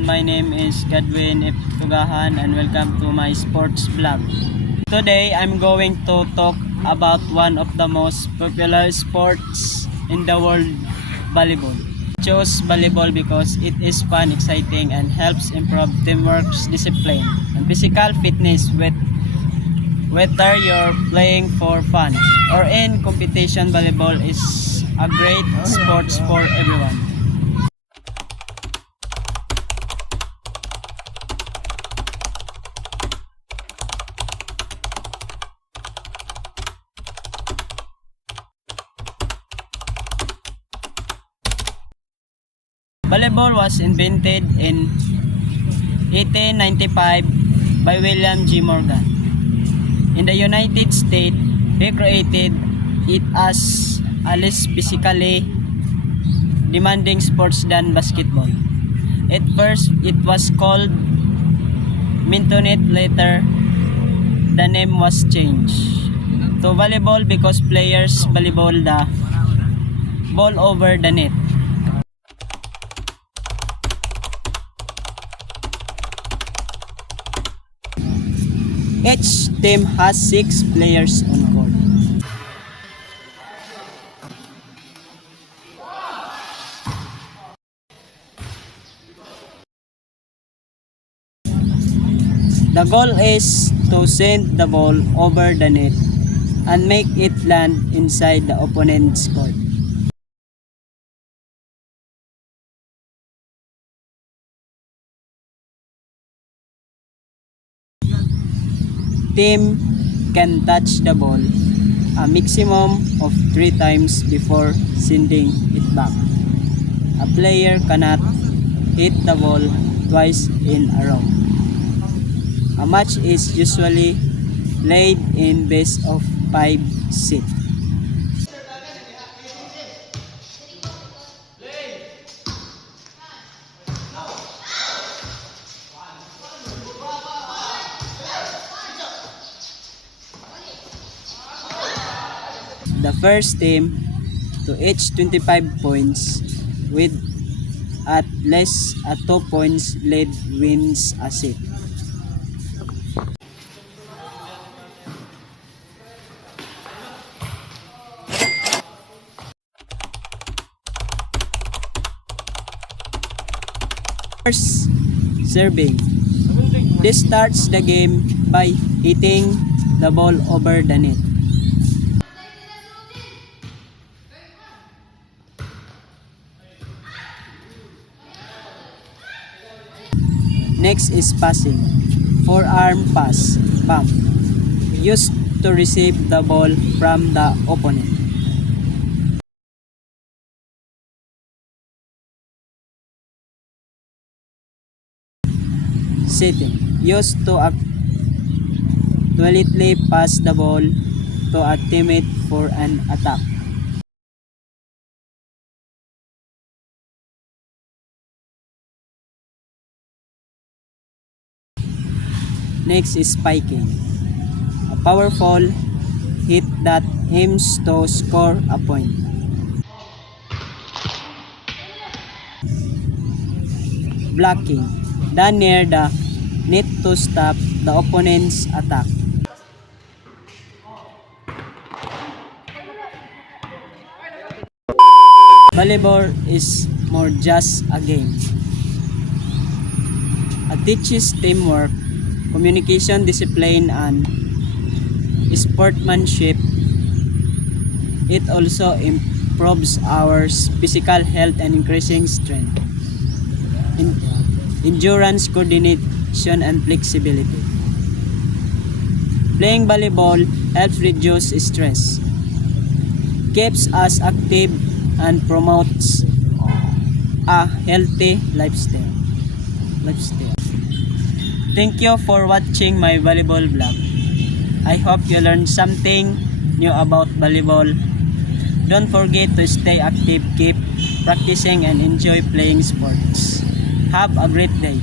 everyone, my name is Gadwin Iptugahan and welcome to my sports vlog. Today I'm going to talk about one of the most popular sports in the world, volleyball. I chose volleyball because it is fun, exciting, and helps improve teamwork, discipline, and physical fitness whether you're playing for fun or in competition. Volleyball is a great sport for everyone. Volleyball was invented in 1895 by William G. Morgan. In the United States, he created it as a less physically demanding sports than basketball. At first, it was called mintonette. Later, the name was changed to volleyball because players volleyball the ball over the net. Each team has 6 players on court. The goal is to send the ball over the net and make it land inside the opponent's court. Team can touch the ball a maximum of 3 times before sending it back. A player cannot hit the ball twice in a row. A match is usually played in best of 5 sets. The first team to each 25 points with at least a 2 points lead wins a set. First, serving. This starts the game by hitting the ball over the net. Next is passing. Forearm pass, pump, used to receive the ball from the opponent. Setting, used to actually pass the ball to a teammate for an attack. Next is spiking, a powerful hit that aims to score a point. Blocking, done near the net to stop the opponent's attack. Volleyball is more just a game. It teaches teamwork, communication, discipline, and sportsmanship. It also improves our physical health and increasing strength, endurance, coordination, and flexibility. Playing volleyball helps reduce stress, keeps us active, and promotes a healthy lifestyle. Thank you for watching my volleyball vlog. I hope you learned something new about volleyball. Don't forget to stay active, keep practicing, and enjoy playing sports. Have a great day.